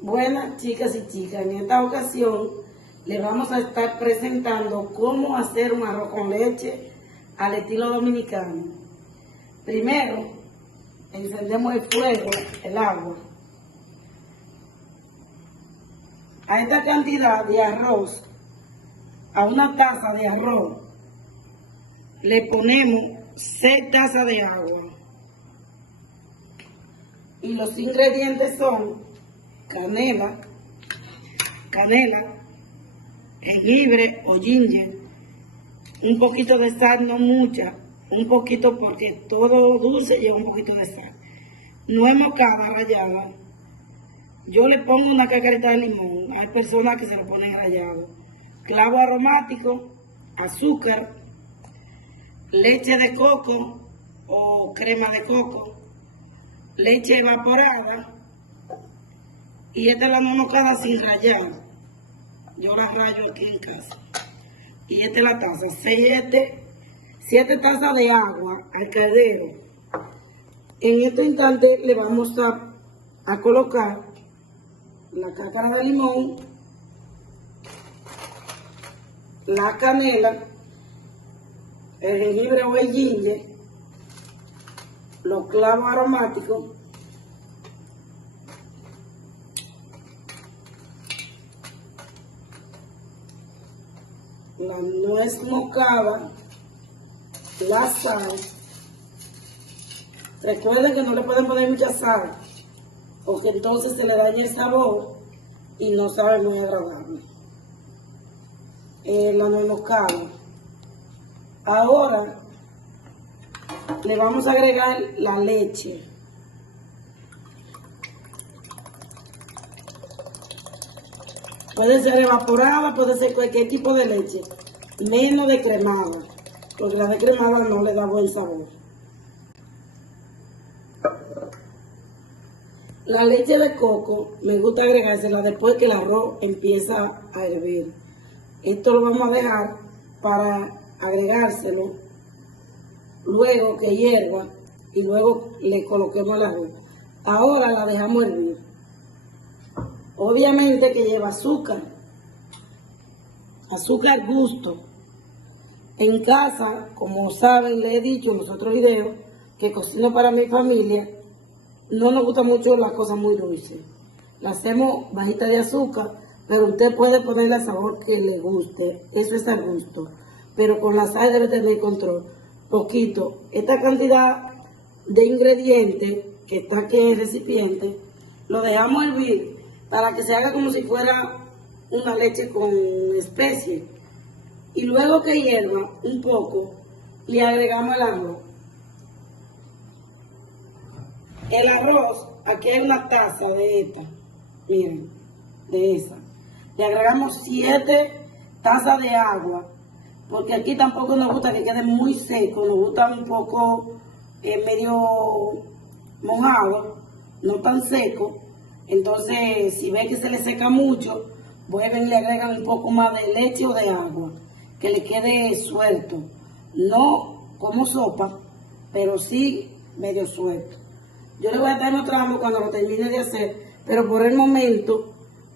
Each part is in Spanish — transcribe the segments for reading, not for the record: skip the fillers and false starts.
Buenas chicas y chicas, en esta ocasión les vamos a estar presentando cómo hacer un arroz con leche al estilo dominicano. Primero, encendemos el fuego, el agua. A esta cantidad de arroz, a una taza de arroz, le ponemos 6 tazas de agua. Y los ingredientes son canela, jengibre o ginger, un poquito de sal, no mucha, un poquito porque todo dulce lleva un poquito de sal. Nuez moscada rallada. Yo le pongo una cascarita de limón, hay personas que se lo ponen rallado. Clavo aromático, azúcar, leche de coco o crema de coco, leche evaporada, y esta es la nuez moscada sin rallar. Yo la rayo aquí en casa. Y esta es la taza, 7 tazas de agua al caldero. En este instante le vamos a colocar la cáscara de limón, la canela, el jengibre o el ginger, los clavos aromáticos, la nuez moscada, la sal. Recuerden que no le pueden poner mucha sal, porque entonces se le daña el sabor y no sabe muy agradable. La nuez moscada. Ahora le vamos a agregar la leche. Puede ser evaporada, puede ser cualquier tipo de leche, menos de cremada, porque la de cremada no le da buen sabor. La leche de coco me gusta agregársela después que el arroz empieza a hervir. Esto lo vamos a dejar para agregárselo luego que hierva y luego le coloquemos el arroz. Ahora la dejamos hervir. Obviamente que lleva azúcar al gusto. En casa, como saben, le he dicho en los otros videos que cocino para mi familia, no nos gusta mucho las cosas muy dulces. La hacemos bajita de azúcar, pero usted puede ponerle el sabor que le guste, eso es al gusto. Pero con la sal debe tener control, poquito. Esta cantidad de ingredientes que está aquí en el recipiente, lo dejamos hervir para que se haga como si fuera una leche con especies. Y luego que hierva un poco, le agregamos el arroz. El arroz, aquí hay una taza de esta, miren, de esa. Le agregamos 7 tazas de agua, porque aquí tampoco nos gusta que quede muy seco, nos gusta un poco medio mojado, no tan seco. Entonces, si ve que se le seca mucho, vuelven y le agregan un poco más de leche o de agua, que le quede suelto. No como sopa, pero sí medio suelto. Yo le voy a estar mostrando cuando lo termine de hacer, pero por el momento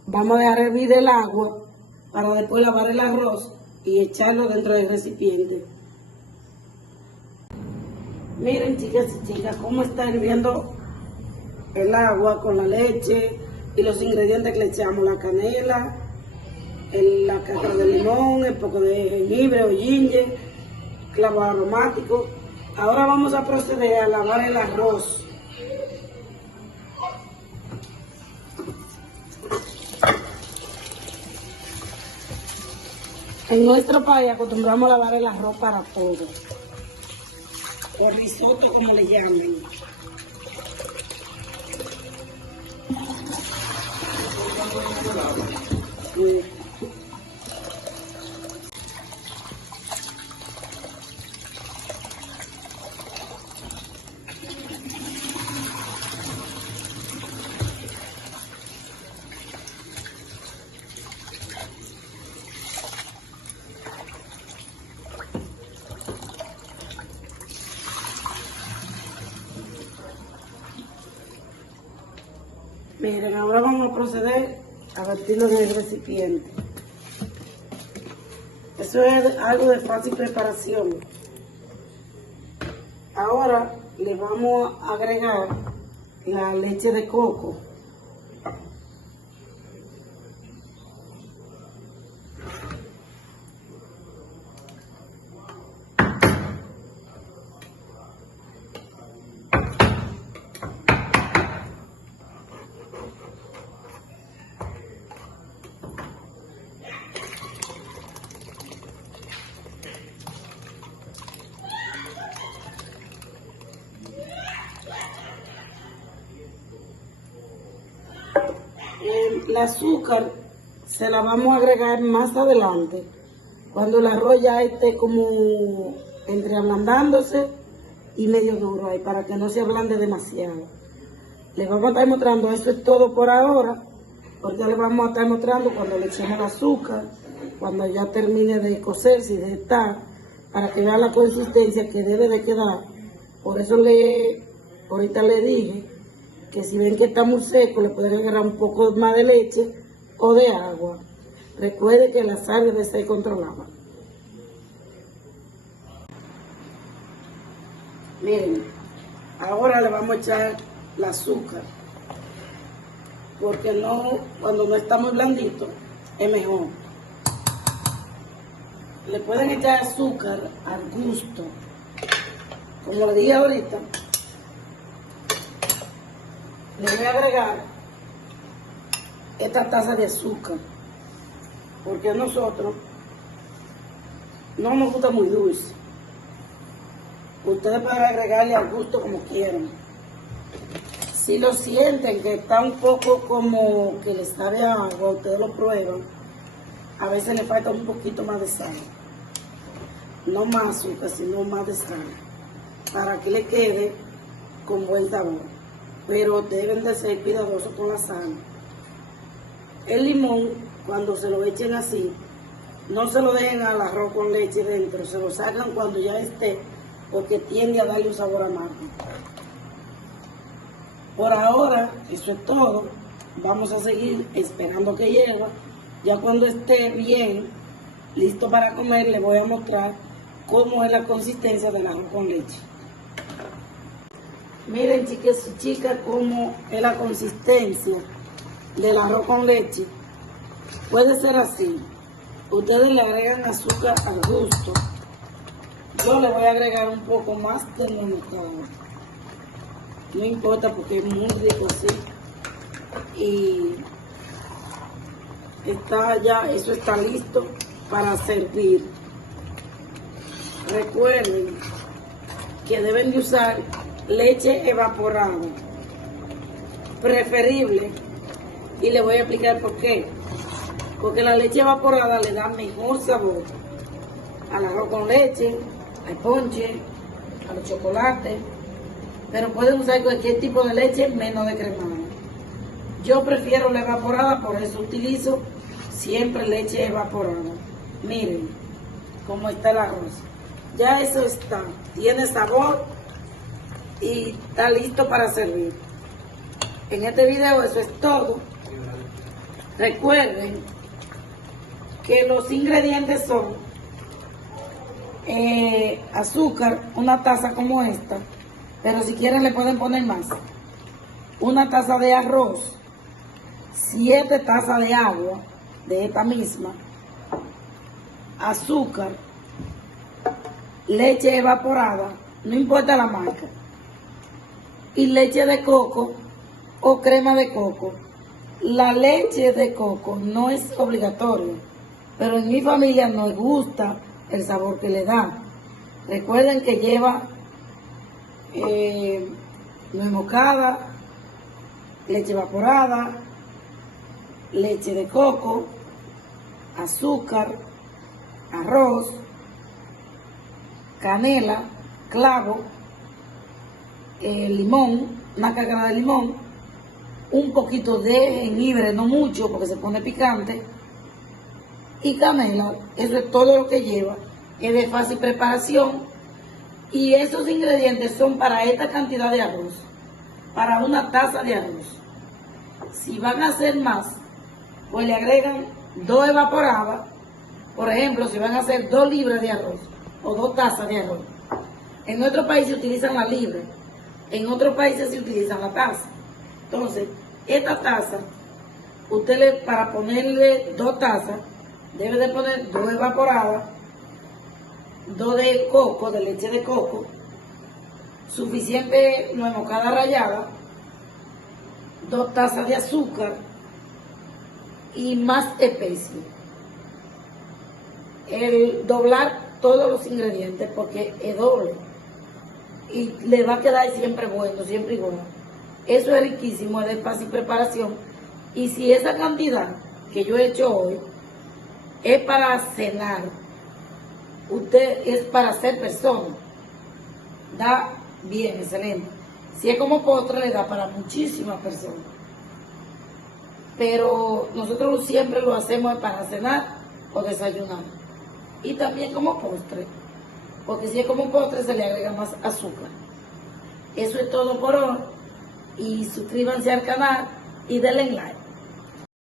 vamos a dejar hervir el agua para después lavar el arroz y echarlo dentro del recipiente. Miren, chicas y chicas, cómo está hirviendo el agua con la leche y los ingredientes que le echamos, la canela, la cáscara de limón, el poco de jengibre o ginger, clavo aromático. Ahora vamos a proceder a lavar el arroz. En nuestro país acostumbramos a lavar el arroz para todo, el risotto como le llaman. Miren, ahora vamos a proceder a vertirlo en el recipiente. Eso es algo de fácil preparación. Ahora le vamos a agregar la leche de coco. El azúcar se la vamos a agregar más adelante, cuando el arroz ya esté como entre ablandándose y medio duro ahí, para que no se ablande demasiado. Les vamos a estar mostrando, eso es todo por ahora, porque les vamos a estar mostrando cuando le echemos el azúcar, cuando ya termine de cocerse y de estar, para que vean la consistencia que debe de quedar. Por eso ahorita le dije que si ven que está muy seco, le pueden agregar un poco más de leche o de agua. Recuerde que la sal debe ser controlada. Miren, ahora le vamos a echar el azúcar, porque cuando no está muy blandito, es mejor. Le pueden echar azúcar al gusto. Como le dije ahorita, le voy a agregar esta taza de azúcar, porque a nosotros no nos gusta muy dulce. Ustedes pueden agregarle al gusto como quieran. Si lo sienten que está un poco como que le sabe a agua, ustedes lo prueban. A veces le falta un poquito más de sal. No más azúcar, sino más de sal, para que le quede con buen sabor. Pero deben de ser cuidadosos con la sal. El limón, cuando se lo echen así, no se lo dejen al arroz con leche dentro, se lo sacan cuando ya esté, porque tiende a darle un sabor amargo. Por ahora, eso es todo. Vamos a seguir esperando que hierva. Ya cuando esté bien, listo para comer, les voy a mostrar cómo es la consistencia del arroz con leche. Miren, chicas y chicas, cómo es la consistencia del arroz con leche. Puede ser así. Ustedes le agregan azúcar al gusto. Yo le voy a agregar un poco más de moscada. No importa, porque es muy rico así. Y eso está listo para servir. Recuerden que deben de usar leche evaporada, preferible, y les voy a explicar por qué. Porque la leche evaporada le da mejor sabor al arroz con leche, al ponche, a los chocolates, pero pueden usar cualquier tipo de leche menos de cremada. Yo prefiero la evaporada, por eso utilizo siempre leche evaporada. Miren cómo está el arroz. Ya eso está, tiene sabor y está listo para servir. En este video eso es todo. Recuerden que los ingredientes son azúcar, una taza como esta, pero si quieren le pueden poner más. Una taza de arroz, 7 tazas de agua de esta misma, azúcar, leche evaporada, no importa la marca, y leche de coco o crema de coco. La leche de coco no es obligatoria, pero en mi familia nos gusta el sabor que le da. Recuerden que lleva nuez moscada, leche evaporada, leche de coco, azúcar, arroz, canela, clavo, limón, una cáscara de limón, un poquito de jengibre, no mucho porque se pone picante, y canela. Eso es todo lo que lleva. Es de fácil preparación y esos ingredientes son para esta cantidad de arroz, para una taza de arroz. si van a hacer más, pues le agregan 2 evaporadas. Por ejemplo, si van a hacer 2 libras de arroz o 2 tazas de arroz. En nuestro país se utilizan la libra, en otros países se utilizan la taza. Entonces, esta taza, para ponerle 2 tazas, debe de poner 2 evaporadas, 2 de coco, de leche de coco, suficiente nuez moscada rallada, 2 tazas de azúcar y más especie. El doblar todos los ingredientes porque es doble y le va a quedar siempre bueno, siempre igual. Eso es riquísimo, es de fácil preparación. Y si esa cantidad que yo he hecho hoy es para cenar, usted es para 6 personas, da bien, excelente. Si es como postre, le da para muchísimas personas. Pero nosotros siempre lo hacemos para cenar o desayunar. Y también como postre, porque si es como postre se le agrega más azúcar. Eso es todo por hoy y suscríbanse al canal y denle like.